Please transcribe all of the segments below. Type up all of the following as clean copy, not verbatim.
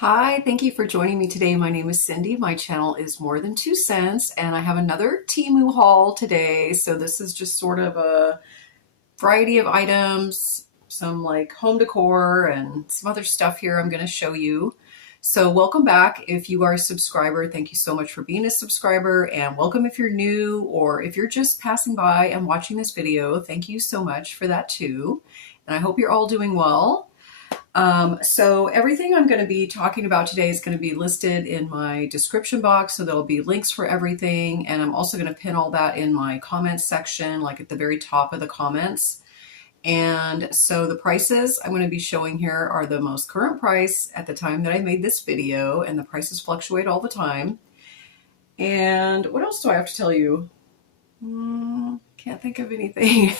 Hi, thank you for joining me today. My name is Cindy. My channel is More Than 2 Cents, and I have another Temu haul today. So this is just sort of a variety of items, some like home decor and some other stuff here I'm going to show you. So welcome back. If you are a subscriber, thank you so much for being a subscriber, and welcome if you're new or if you're just passing by and watching this video. Thank you so much for that too. And I hope you're all doing well. So everything I'm going to be talking about today is going to be listed in my description box. So there'll be links for everything. And I'm also going to pin all that in my comments section, like at the very top of the comments. And so the prices I'm going to be showing here are the most current price at the time that I made this video, and the prices fluctuate all the time. And what else do I have to tell you? Can't think of anything.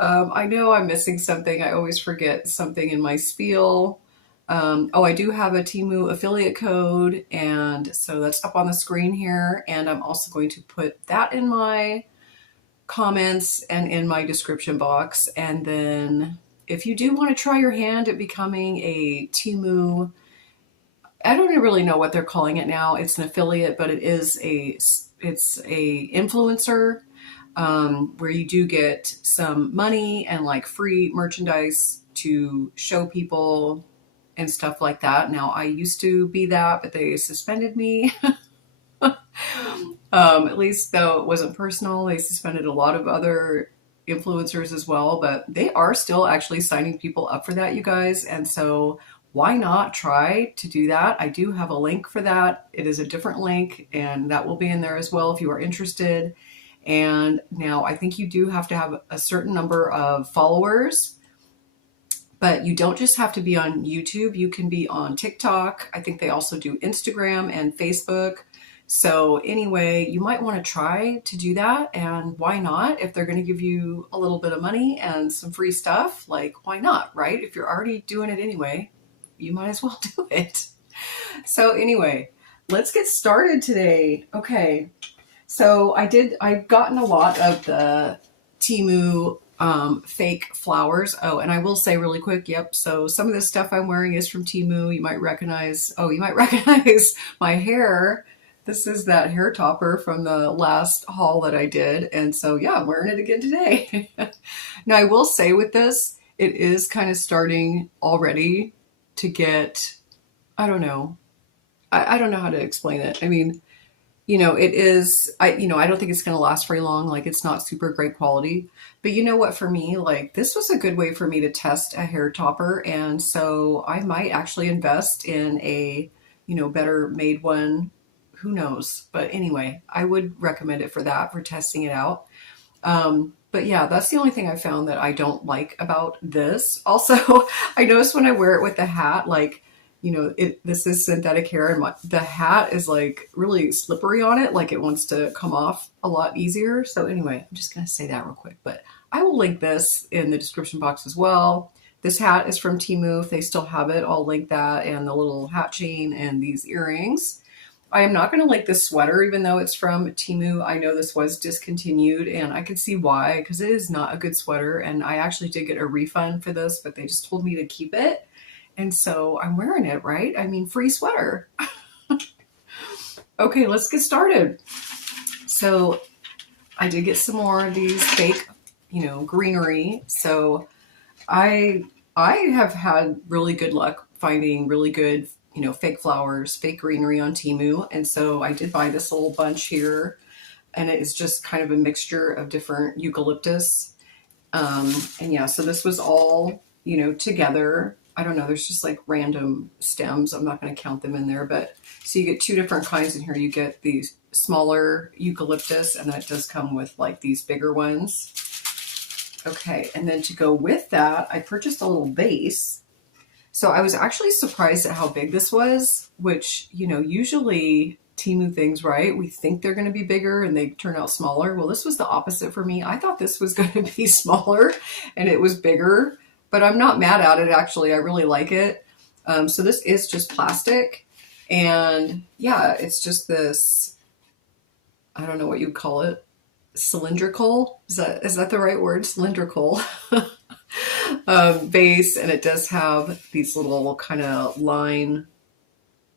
I know I'm missing something. I always forget something in my spiel. I do have a Temu affiliate code, and so that's up on the screen here. And I'm also going to put that in my comments and in my description box. And then if you do want to try your hand at becoming a Temu, I don't really know what they're calling it now. It's an affiliate, but it's a influencer, where you do get some money and like free merchandise to show people and stuff like that. Now, I used to be that, but they suspended me. At least though it wasn't personal, they suspended a lot of other influencers as well, but they are still actually signing people up for that, you guys. And so why not try to do that? I do have a link for that. It is a different link, and that will be in there as well if you are interested. And now I think you do have to have a certain number of followers, but you don't just have to be on YouTube. You can be on TikTok. I think they also do Instagram and Facebook. So anyway, you might want to try to do that. And why not? If they're going to give you a little bit of money and some free stuff, like why not, right? If you're already doing it anyway, you might as well do it. So anyway, let's get started today. Okay. So I've gotten a lot of the Temu fake flowers. Oh, and I will say really quick, yep. So some of this stuff I'm wearing is from Temu. You might recognize my hair. This is that hair topper from the last haul that I did. And so, yeah, I'm wearing it again today. Now, I will say with this, it is kind of starting already to get, I don't know. I don't know how to explain it. I mean, it is, I don't think it's going to last very long. Like, it's not super great quality. But you know what, for me, like, this was a good way for me to test a hair topper. And so I might actually invest in a, better made one. Who knows? But anyway, I would recommend it for that, for testing it out. But yeah, that's the only thing I found that I don't like about this. Also, I noticed when I wear it with the hat, like, this is synthetic hair, and the hat is like really slippery on it. Like, it wants to come off a lot easier. So anyway, I'm just going to say that real quick, but I will link this in the description box as well. This hat is from Temu. If they still have it, I'll link that, and the little hat chain and these earrings. I am not going to link this sweater, even though it's from Temu. I know this was discontinued, and I can see why, because it is not a good sweater. And I actually did get a refund for this, but they just told me to keep it. And so I'm wearing it, right? I mean, free sweater. Okay, let's get started. So I did get some more of these fake, greenery. So I have had really good luck finding really good, fake flowers, fake greenery on Temu. And so I did buy this little bunch here, and it is just kind of a mixture of different eucalyptus. And yeah, so this was all, together. I don't know, there's just like random stems. I'm not going to count them in there, but so you get two different kinds in here. You get these smaller eucalyptus, and then it does come with like these bigger ones. Okay, and then to go with that, I purchased a little vase. So I was actually surprised at how big this was, which, usually Temu things, right? We think they're going to be bigger and they turn out smaller. Well, this was the opposite for me. I thought this was going to be smaller and it was bigger, but I'm not mad at it, actually. I really like it. So this is just plastic, and yeah, it's just this, I don't know what you'd call it, cylindrical. Is that the right word? Cylindrical. vase, and it does have these little kind of line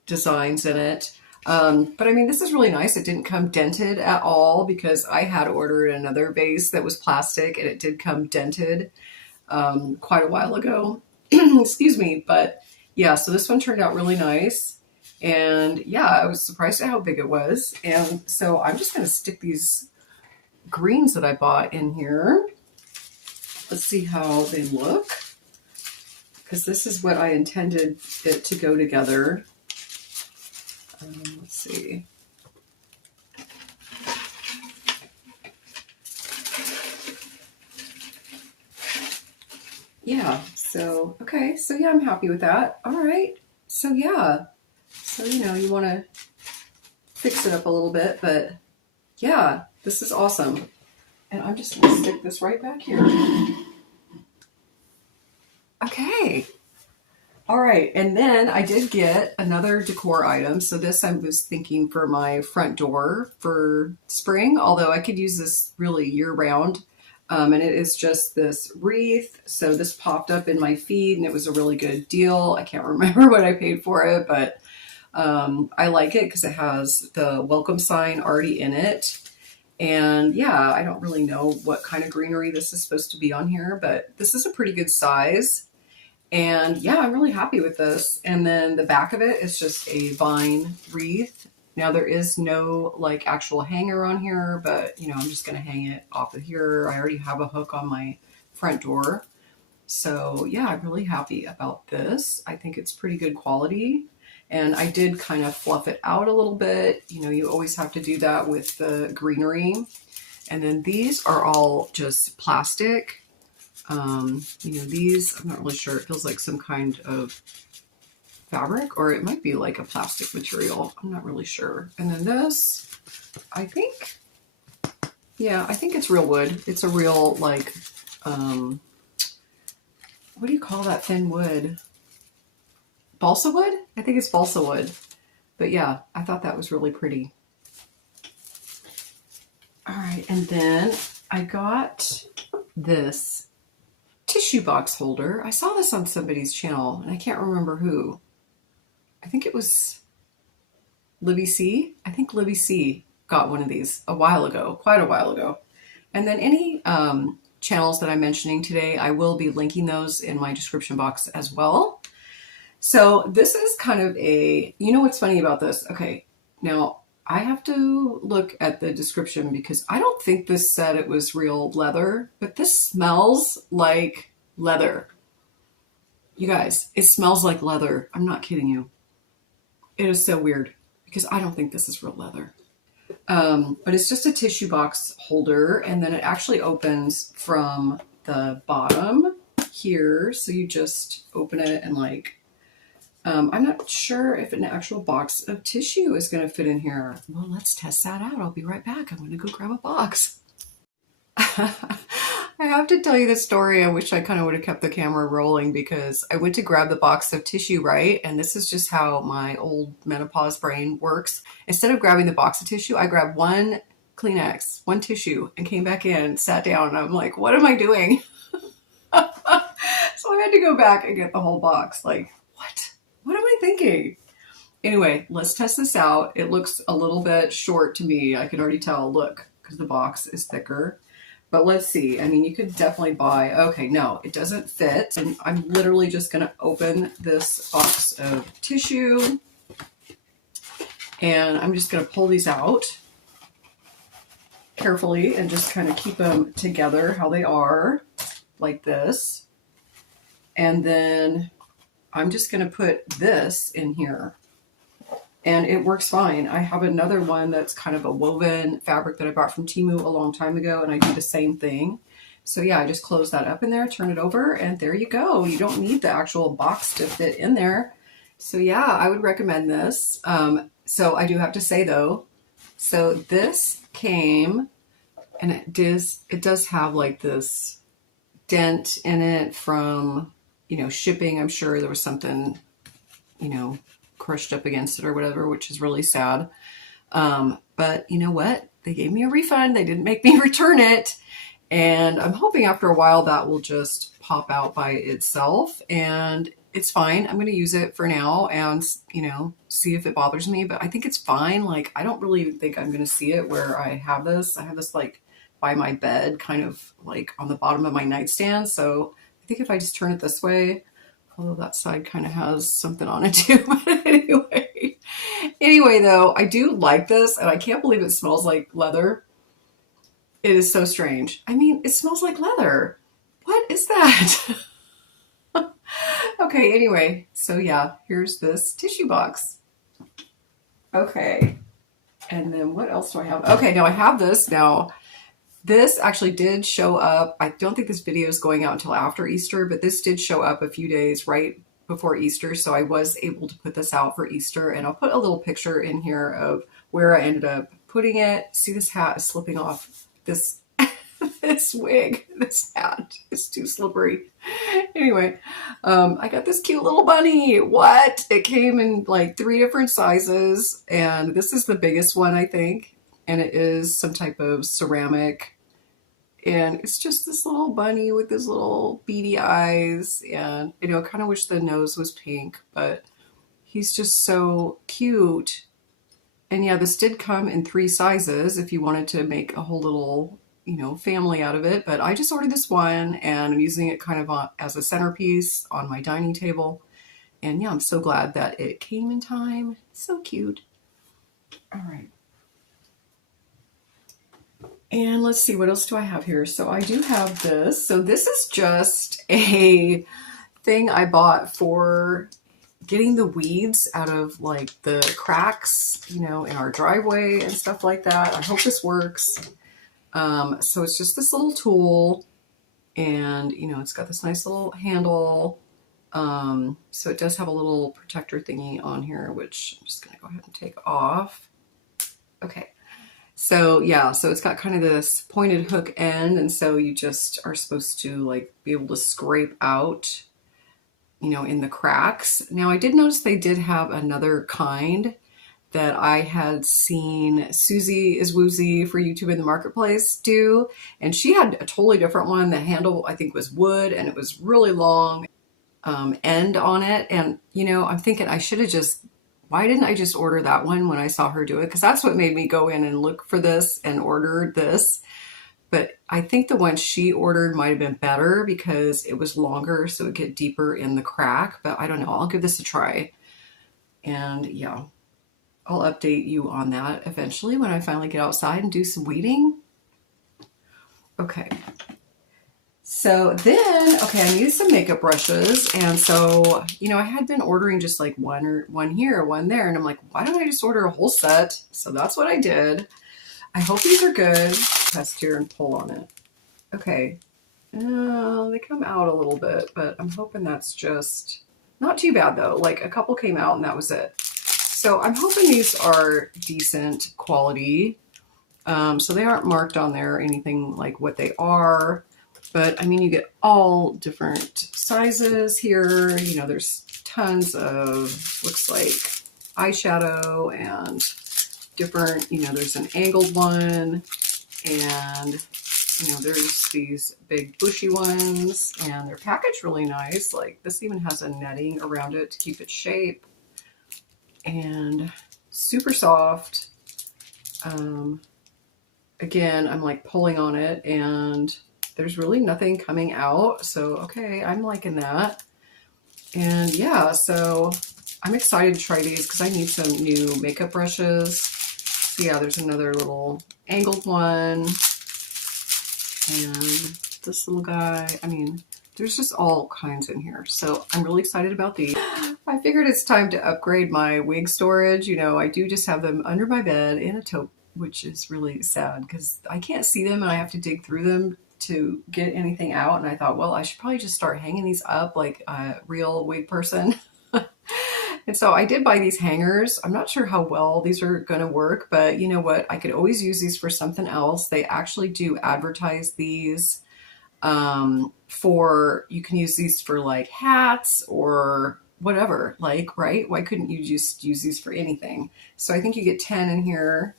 designs in it. But I mean, this is really nice. It didn't come dented at all because I had ordered another vase that was plastic and it did come dented quite a while ago. Excuse me. But yeah, so this one turned out really nice. And yeah, I was surprised at how big it was. And so I'm just going to stick these greens that I bought in here. Let's see how they look, because this is what I intended it to go together. Let's see. Yeah, so, okay, so yeah, I'm happy with that. All right, so yeah, so, you know, you want to fix it up a little bit, but yeah, this is awesome. And I'm just going to stick this right back here. Okay. All right. And then I did get another decor item. So this I was thinking for my front door for spring, although I could use this really year round. And it is just this wreath. So this popped up in my feed and it was a really good deal. I can't remember what I paid for it, but I like it because it has the welcome sign already in it. And yeah, I don't really know what kind of greenery this is supposed to be on here, but this is a pretty good size. And yeah, I'm really happy with this. And then the back of it is just a vine wreath. Now there is no like actual hanger on here, but you know, I'm just going to hang it off of here. I already have a hook on my front door. So yeah, I'm really happy about this. I think it's pretty good quality. And I did kind of fluff it out a little bit. You know, you always have to do that with the greenery. And then these are all just plastic. You know, these, I'm not really sure. It feels like some kind of fabric, or it might be like a plastic material. I'm not really sure. And then this, I think, yeah, I think it's real wood. It's a real like, what do you call that thin wood? Balsa wood? I think it's balsa wood. But yeah, I thought that was really pretty. All right, and then I got this tissue box holder. I saw this on somebody's channel, and I can't remember who. I think it was Libby C. I think Libby C got one of these a while ago, quite a while ago. And then any channels that I'm mentioning today, I will be linking those in my description box as well. So this is kind of a, you know what's funny about this? Okay, now I have to look at the description because I don't think this said it was real leather, but this smells like leather. You guys, it smells like leather. I'm not kidding you. It is so weird because I don't think this is real leather. But it's just a tissue box holder, and then it actually opens from the bottom here. So you just open it and like, I'm not sure if an actual box of tissue is going to fit in here. Well, let's test that out. I'll be right back. I'm going to go grab a box. I have to tell you this story. I wish I kind of would have kept the camera rolling because I went to grab the box of tissue, right? And this is just how my old menopause brain works. Instead of grabbing the box of tissue, I grabbed one Kleenex, one tissue, and came back in, sat down, and I'm like, what am I doing? So I had to go back and get the whole box. Like, what? What am I thinking? Anyway, let's test this out. It looks a little bit short to me. I can already tell, look, because the box is thicker. But let's see. I mean, you could definitely buy, okay, no, it doesn't fit. And I'm literally just going to open this box of tissue. And I'm just going to pull these out carefully and just kind of keep them together how they are, like this. And then I'm just going to put this in here. And it works fine. I have another one that's kind of a woven fabric that I bought from Temu a long time ago, and I do the same thing. So yeah, I just close that up in there, turn it over, and there you go. You don't need the actual box to fit in there. So yeah, I would recommend this. So I do have to say though, so this came, and it does have like this dent in it from, you know, shipping. I'm sure there was something, you know, crushed up against it or whatever, which is really sad. But you know what? They gave me a refund. They didn't make me return it. And I'm hoping after a while that will just pop out by itself, and it's fine. I'm going to use it for now and, you know, see if it bothers me, but I think it's fine. Like, I don't really think I'm going to see it where I have this. I have this like by my bed, kind of like on the bottom of my nightstand. So I think if I just turn it this way, although that side kind of has something on it too. But anyway, though, I do like this, and I can't believe it smells like leather. It is so strange. I mean, it smells like leather. What is that? Okay, anyway, so yeah, here's this tissue box. Okay, and then what else do I have? Okay, now I have this. Now, this actually did show up. I don't think this video is going out until after Easter, but this did show up a few days right before Easter, so I was able to put this out for Easter, and I'll put a little picture in here of where I ended up putting it. See, this hat is slipping off. This this wig, this hat is too slippery. Anyway, I got this cute little bunny. What? It came in like 3 different sizes, and this is the biggest one, I think, and it is some type of ceramic. And it's just this little bunny with his little beady eyes. And, you know, I kind of wish the nose was pink, but he's just so cute. And yeah, this did come in 3 sizes if you wanted to make a whole little, you know, family out of it. But I just ordered this one, and I'm using it kind of as a centerpiece on my dining table. And yeah, I'm so glad that it came in time. So cute. All right. And let's see, what else do I have here? So I do have this. So this is just a thing I bought for getting the weeds out of like the cracks, you know, in our driveway and stuff like that. I hope this works. So it's just this little tool, and, you know, it's got this nice little handle. So it does have a little protector thingy on here, which I'm just gonna go ahead and take off. Okay. So yeah, so it's got kind of this pointed hook end, and so you just are supposed to like be able to scrape out, you know, in the cracks. Now I did notice they did have another kind that I had seen Susie is Woozy for YouTube in the Marketplace do, and she had a totally different one. The handle, I think, was wood, and it was really long end on it. And, you know, I'm thinking I should have just, why didn't I just order that one when I saw her do it? Because that's what made me go in and look for this and order this. But I think the one she ordered might have been better because it was longer, so it would get deeper in the crack. But I don't know. I'll give this a try. And yeah, I'll update you on that eventually when I finally get outside and do some weeding. Okay. So then, okay, I needed some makeup brushes. And so, you know, I had been ordering just like one here, one there. And I'm like, why don't I just order a whole set? So that's what I did. I hope these are good. Test here and pull on it. Okay. They come out a little bit, but I'm hoping that's just not too bad though. Like a couple came out and that was it. So I'm hoping these are decent quality. So they aren't marked on there or anything like what they are. But I mean, you get all different sizes here. You know, there's tons of, looks like eyeshadow and different, you know, there's an angled one, and, you know, there's these big bushy ones, and they're packaged really nice. Like this even has a netting around it to keep its shape, and super soft. Again, I'm like pulling on it and there's really nothing coming out. So, okay, I'm liking that. And yeah, so I'm excited to try these because I need some new makeup brushes. So yeah, there's another little angled one. And this little guy, I mean, there's just all kinds in here. So I'm really excited about these. I figured it's time to upgrade my wig storage. You know, I do just have them under my bed in a tote, which is really sad because I can't see them and I have to dig through them to get anything out. And I thought, well, I should probably just start hanging these up like a real wig person. And so I did buy these hangers. I'm not sure how well these are going to work, but you know what? I could always use these for something else. They actually do advertise these for, you can use these for like hats or whatever, like, right? Why couldn't you just use these for anything? So I think you get 10 in here.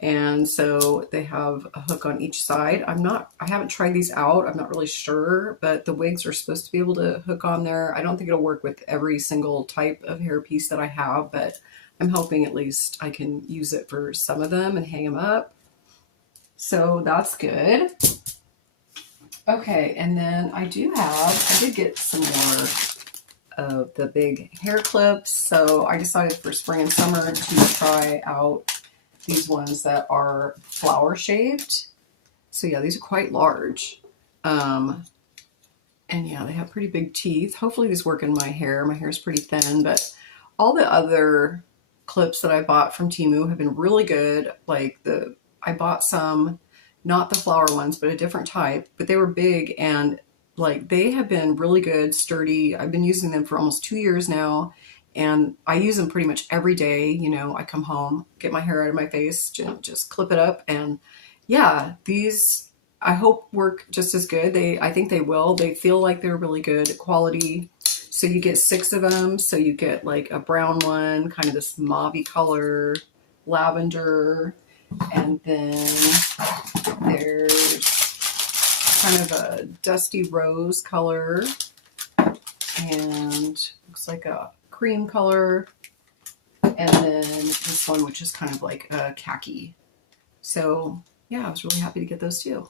And so they have a hook on each side. I haven't tried these out. I'm not really sure, but the wigs are supposed to be able to hook on there. I don't think it'll work with every single type of hairpiece that I have, but I'm hoping at least I can use it for some of them and hang them up. So that's good. Okay, and then I did get some more of the big hair clips. So I decided for spring and summer to try out these ones that are flower shaped. So yeah, these are quite large. And yeah, they have pretty big teeth. Hopefully these work in my hair. My hair is pretty thin, but all the other clips that I bought from Temu have been really good. Like I bought some, not the flower ones, but a different type, but they were big and like they have been really good, sturdy. I've been using them for almost 2 years now, and I use them pretty much every day. You know, I come home, get my hair out of my face, just clip it up, and yeah, these I hope work just as good. I think they will. They feel like they're really good quality. So you get 6 of them. So you get like a brown one, kind of this mauve color, lavender, and then there's kind of a dusty rose color, and looks like a cream color, and then this one, which is kind of like a khaki. So yeah, I was really happy to get those too.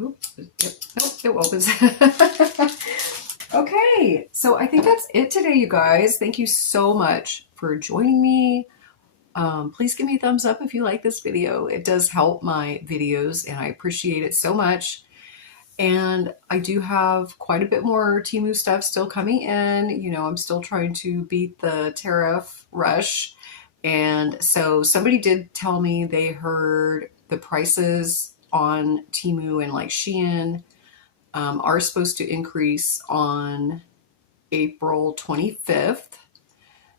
Oops, yep, nope, it opens. Okay, so I think that's it today, you guys. Thank you so much for joining me. Please give me a thumbs up if you like this video. It does help my videos, and I appreciate it so much. And I do have quite a bit more Temu stuff still coming in. You know, I'm still trying to beat the tariff rush. And so somebody did tell me they heard the prices on Temu and like Shein are supposed to increase on April 25th.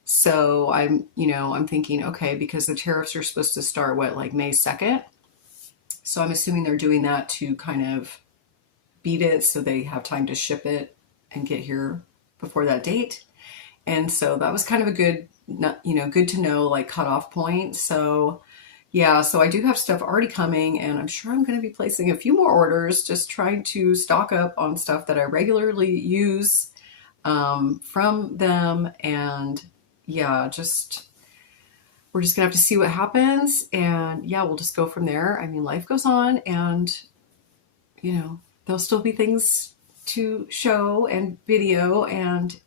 So I'm thinking, okay, because the tariffs are supposed to start, what, like May 2nd? So I'm assuming they're doing that to kind of beat it so they have time to ship it and get here before that date. And so that was kind of a good, good to know, like, cutoff point. So yeah, so I do have stuff already coming, and I'm sure I'm going to be placing a few more orders, just trying to stock up on stuff that I regularly use from them. And yeah, we're just gonna have to see what happens, and yeah, we'll just go from there. I mean, life goes on, and there'll still be things to show and video, and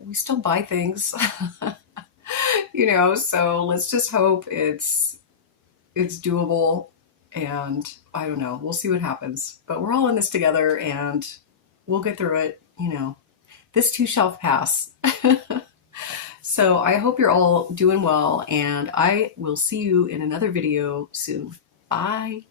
we still buy things. So let's just hope it's doable, and I don't know, we'll see what happens, but we're all in this together and we'll get through it. This too shall pass. So I hope you're all doing well, and I will see you in another video soon. Bye.